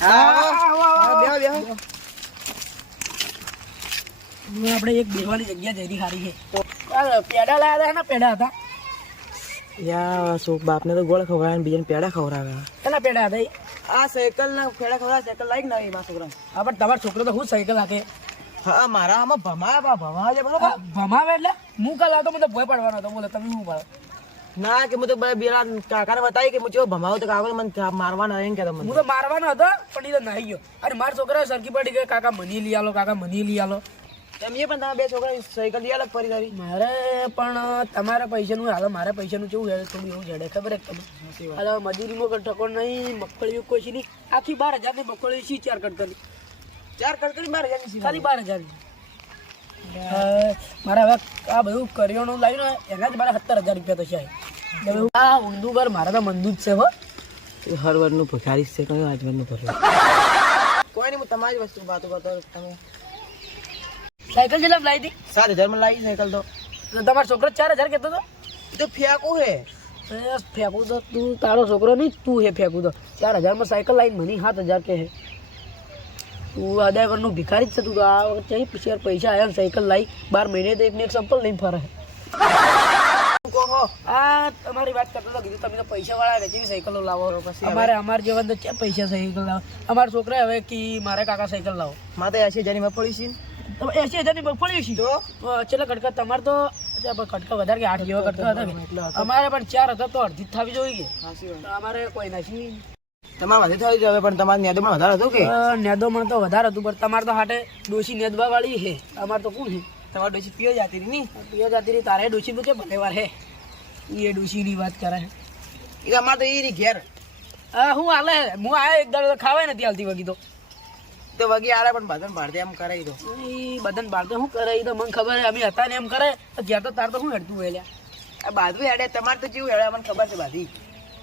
આપણે એક બેવાની જગ્યા જઈ સારી છે. પેડા લાયા હતા ને પેડા હતા યા શું બાપને તો ગોળ ખવડાવે ને બીજાને પેડા ખવડાવે. એના પેડા હતા આ સાયકલ ના પેડા ખવડાવે. સાયકલ લાવી ને નવી મારા છોકરા. હા પણ તમારો છોકરો તો હું સાયકલ હાકે હા મારા આમાં ભમાવે છે બરોબર. ભમાવે એટલે હું કાલ આવતો મને ભય પાડવાનો હતો. બોલે તમે શું પાડો ના કે હું તો બેરા કાકાને બતાવી કે હું ચેવો ભમાવો તો કાકા મને મારવાના એમ કહેતો મને. હું તો મારવાનો હતો પણ એ તો નાહી ગયો. અરે મારા છોકરા સરખી પડી ગઈ કાકા મની લઈ આલો કાકા મની લઈ આલો. એમ એ પણ તમે બે છોકરા સાયકલ લઈ આલો ફરી તારી. મારે પણ તમારા પૈસાનું હાલો મારા પૈસાનું કેવું છે થોડું એવું જડે ખબર જ તમે. હાલો મજૂરીમાં ટકો નહીં મગફળી કોઈ નહીં આખી 12,000 ની મગફળી સી 4 કટકરી 4 કટકરી 12,000 ની ખાલી 12,000 મારે હવે આ બધું કરિયાણું લાવ્યું ને એના જ મારે 17,000 રૂપિયા થશે. આ ઊંધું ઘર મારે તો મંદુ જ છે હો. હર વરનું ભખારીશ છે કયું આજ વરનું ભરો. કોઈ નહીં હું તમારી વસ્તુ વાતો કરતો. તમે સાયકલ કેટલા લાવી હતી? 7,000 માં લાવી સાયકલ તો. તમારો છોકરો 4,000 કહેતો હતો. એ તો ફેંકું હે. ફેંકું તો તું તારો છોકરો નહીં તું હે ફેંકું તો 4,000 માં સાયકલ લાવીને મને 7,000 કહે. તું આદા વરનું ભિખારી જ છે તું તો. આ વખતે પૈસા આવ્યા સાયકલ લાવી 12 મહિને તો એકને એક સંપલ લઈને ફરે. આ તમારી વાત કરતો હતો કીધું તમે તો પૈસા વાળા જેવી સાયકલો લાવો. પછી અમારે જેવા તો ક્યાં પૈસા સાયકલ લાવો. અમારા છોકરા હવે કે મારે કાકા સાયકલ લાવો. મારે 80,000 ની મગફળી છે. 80,000 ની મગફળી છે તો ચેલા કટકા તમારે તો કટકા વધારે કે 8 જેવા કટકા હતા. અમારે પણ 4 હતા તો અડધી જ થવી જોઈએ. અમારે કોઈ નથી. તમારે વધુ થઈ જાય પણ તમારે નેદોમાં વધારે હતું કે? નેદોમાં તો વધારે હતું પણ તમારે તો હાટે ડોસી નેદવા વાળી છે. અમારે તો કોણ છે? તમારે ડોસી પીઓ જાતી રહી. પીઓ જાતી રહી. તારે ડોસી નું કે ભલે વાર હે એ ડોસી ની વાત કરે. એ અમારે તો એ ઘેર હું હાલે હું આ એક દાડો ખાવાય નથી હાલતી વગી તો વગી આલે પણ બદન ભાડે એમ કરે. તો એ બદન બાળતો શું કરે એ તો મને ખબર હે. અમે હતા ને એમ કરે ઘેર તો તાર તો શું હેડતું હોય. આ બાજુ હેડે તમારે તો કેવું હેડે મને ખબર છે. બાધી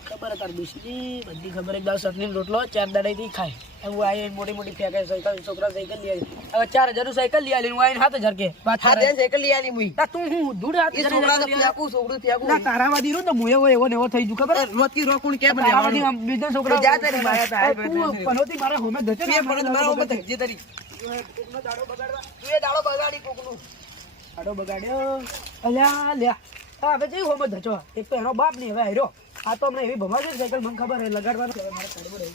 ખબર તાર દુસરી બધી ખબર. એક દાવ ચટણી રોટલો 4 દાડેથી ખાય એવું આ મોટી મોટી ફેંકે સાયકલ. છોકરા સાયકલ લઈ આવી હવે 4,000 નું સાયકલ લઈ આવી હું આવીને 7,000 કે વાત સાયકલ લઈ આવી મુઈ. તું હું ધૂળ છોકરા તો ફેંકું છોકરું ફેંકું ના તારા વાદી રહ્યું ને હું એવો એવો થઈ ગયું ખબર. રોતી રોકુણ કે બીજા છોકરા જાતે રે માયા પનોતી મારા હોમે ધચે ને મારા હોમે ધચે તરી કોકનો દાડો બગાડવા તું એ દાડો બગાડી કોકનું દાડો બગાડ્યો અલ્યા લ્યા. હા હવે જઈ હોમે ધચો એક તો એનો બાપ નહીં હવે આર્યો. આ તો અમને એવી ભમાવી છે સાયકલ મને ખબર હે લગાડવાનું મારે કાઢવું રહે.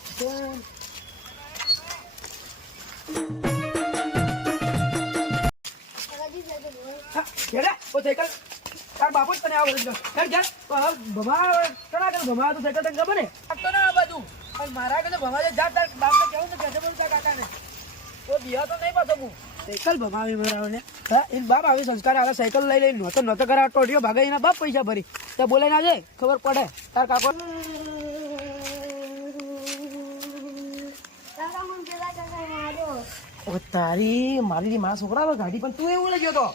સાયકલ તાર બાપુ જ તને આવો ભમા ભમા તો સાયકલ તને ખબર ને તો ના આ બાજુ મારા કે ભમા જા તાર બાપને કેવું ને કે બોલ કાકાને તો દિયા તો નહીં પાછો હું સાયકલ ભમાવી બરાબર. હા એ બાપ આવી સંસ્કાર આવે સાયકલ લઈ લઈ નતો કરા ટોટીઓ ભાગે એના બાપ પૈસા ભરી તો બોલે ના જાય ખબર પડે તાર કાકો. તારી મારી મારા છોકરા ગાડી પણ તું એવું લઈ ગયો તો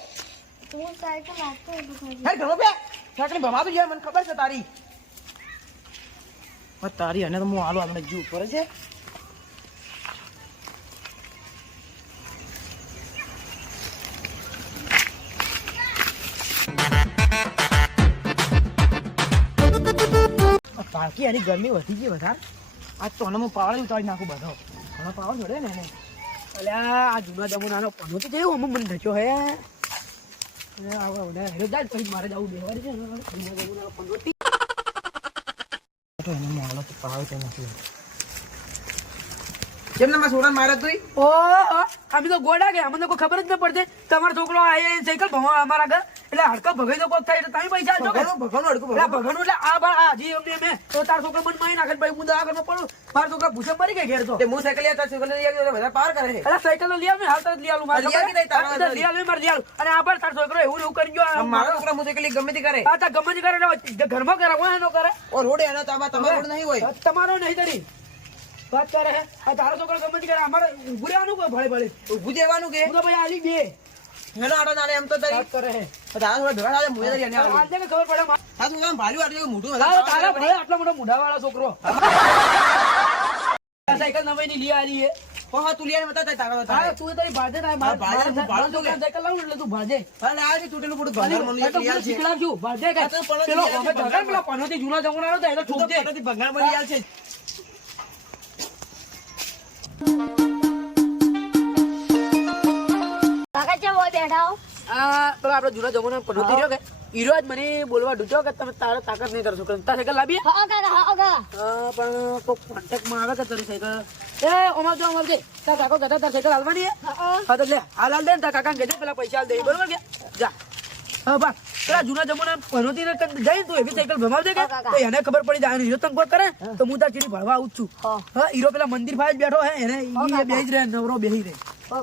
ભમાતું જાય મને ખબર છે તારી. તારી અને તો હું હાલો આપણે જુ પડે છે. પાકી એની ગરમી વધી ગઈ વધારે. આજ તો હું પાવડે ઉતારી નાખું બધો. ઘણો પાવડ જોડે ને એને. અલ્યા આ જૂના જમાનાનો પનો તો કેવું અમુક મને ધચ્યો હે. મારે જવું બેવારી છે જૂના જમાનાનો પનો એને મોડો તો પાવ તો નથી. કેમ ના છોકરા મારે તું અમે તો ગોડા ગયા અમને કોઈ ખબર જ ન પડતી. તમારો છોકરો આયે સાયકલ ભમા અમારા ઘર એટલે હડકો ભગાઈ તો કોક થાય એટલે તમે પૈસા આપજો. ભગવાનું હડકું ભગવાનું એટલે આ જી અમને મેં તો તાર છોકરો મને મારી નાખે ભાઈ હું આગળ પડું મારા છોકરા ભૂસે મરી ગયા ઘેર તો હું સાયકલ લેતા સાયકલ બધા પાર કરે છે. એટલે સાયકલ લઈ આવ ને હાલ તરત લઈ આવું મારે લઈ આવ મારે લઈ આવ અને આ પર તાર છોકરો એવું એવું કરી ગયો. મારો છોકરા હું સાયકલ ગમે તે કરે. હા તા ગમે તે કરે ઘરમાં કરે કોઈ એનો કરે ઓ રોડ એનો તમારો રોડ નહીં હોય તમારો નહીં તરી વાત કરે હે. આ તારો છોકરો ગમે તે કરે અમારે ઉભું રહેવાનું કોઈ ભળે ભળે ઉભું દેવાનું કે હું તો ભાઈ આલી બે હેલો આડો નાલે એમ તો તરી વાત કરે હે. તારા થોડા ઢોળા આવે મુએ તરી આને આજે કે ખબર પડે હા તું કામ ભાલ્યું આટલું મોટું તારા ભાઈ આટલા મોટો મુઢા વાળા છોકરો સાયકલ નવી ની લઈ આલી હે. હા તું લિયા મતા તારા તું તારી ભાજે થાય માર ભાડું તો સાયકલ લાવું એટલે તું ભાજે અને આ જે તૂટેલું પડું ભંગાર મનું એક લિયા છે. શીખડાવજો ભાજે કે પેલો હવે ભગવાન પેલા પનોતી જૂના જમાનાનો તો એને ઠોક દે ભંગાર મળી આલ છે. કાકા ચમ હોય બેઠા હો? આ પેલો આપણો જૂના જમાનો પનોતી રહ્યો કે હીરો જ મને બોલવા ડૂટ્યો કે તમે તારે તાકાત નહીં તારા છોકરા તાર સાયકલ લાવીએ હા કાકા હા કાકા પણ કોઈ કોન્ટેક્ટમાં આવે કે તારી સાયકલ એ ઓમાં જો અમાર કે તાર કાકો કહેતા તાર સાયકલ હાલવાની હે હા તો લે હાલ દે ને તાર કાકાને કહેજે પેલા પૈસા હાલ દે બરોબર કે જા હા બા પેલા જૂના જમાના પનોતી ને જઈ તું એવી સાયકલ ભમાવજે કે તો એને ખબર પડી જાય હીરો તંગ કોઈ કરે તો હું તાર ચીરી ભણવા આવું જ છું હા હીરો પેલા મંદિર પાસે જ બેઠો હે એને ઈ બેહી જ રહે નવરો બેહી રહે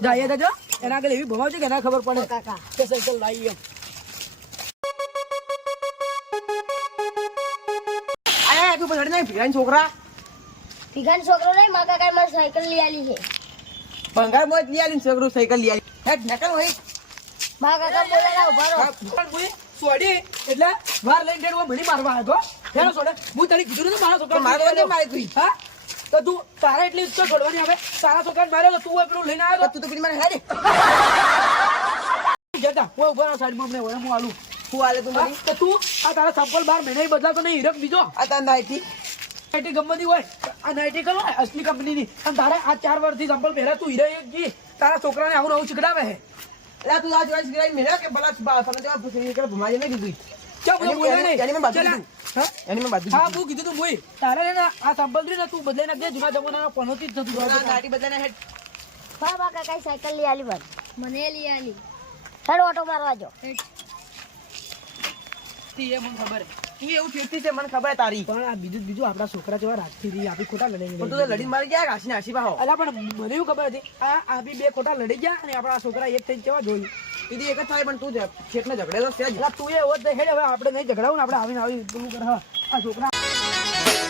જાય જજો એના આગળ એવી ભમાવજે કે એને ખબર પડે કાકા કે સાયકલ લાવી એમ આયા તું પછાડી નહીં ભીરાન છોકરા ભીખાનો છોકરો નહીં મારા કાકાએ મને સાયકલ લઈ આલી છે ભંગાર મોજ લઈ આલી છોકરો સાયકલ લઈ આલી હેડ નકલ હોય મારા કાકા બોલાના ઉભા રહો પણ હું સોડી એટલે વાર લઈને ડેડવા ભણી મારવા હતો ફેરો સોડે હું તને કીધું નતું મારા છોકરા મારવા દે મારી તું હા તો તું તારે એટલી ઈચ્છા છોડવાની હવે તારા છોકરાને માર્યો તો તું પેલું લઈને આવ્યો તું તો પેલી મને હેડ જતા હું ઉભા રહો સાઈડમાં અમને હું આલું હું આલે તું હા, મને તો તું આ તારા સંપલ બાર મહિને બદલાતો નહીં હીરક બીજો આ તાર નાઈટી નાઇટી ગમતી હોય આ નાઇટી કરો અસલી કંપનીની અને તારે આ 4 વર્ષથી સંપલ પહેરે તું હીરો એક જી તારા છોકરાને આવું નવું શીખડાવે હે એટલે તું આ જોઈ શીખડાઈ મેળ્યો કે ભલા તમે તેમાં પૂછી કે ભમાઈ નહીં દીધું ચા બધું બોલે નહીં એની મેં બાજુ ચાલ, દીધું. હા? એની મેં બાજુ હા હું કીધું તું મોઈ તારે છે ને આ સંપલ ને તું બદલાઈ નાખજે જૂના જમાનાનો પનોતી જ થતું હોય. નાઈટી બદલાને હેડ હા મારા કાકાએ સાયકલ લઈ આલી મને લઈ આલી હેડ ઓટો મારવા જો એ મને ખબર હે. તું એવું ફેરતી છે મને ખબર હે તારી પણ આ બીજું આપણા છોકરા જેવા રાજથી રહી આપી ખોટા લડી પણ તું તો લડીને મારી ગયા ઘાસી નાસી પાહો અલા પણ મને એવું ખબર હતી આ બી બે ખોટા લડી ગયા અને આપણા છોકરા એક થઈને કેવા જોયું કીધી એક જ થાય પણ તું શેઠને ઝઘડેલો છે જ અલા તું એવો જ હેડ હવે આપણે નહીં ઝઘડાવું ને આપણે આવીને આવી પેલું કરે હા આ છોકરા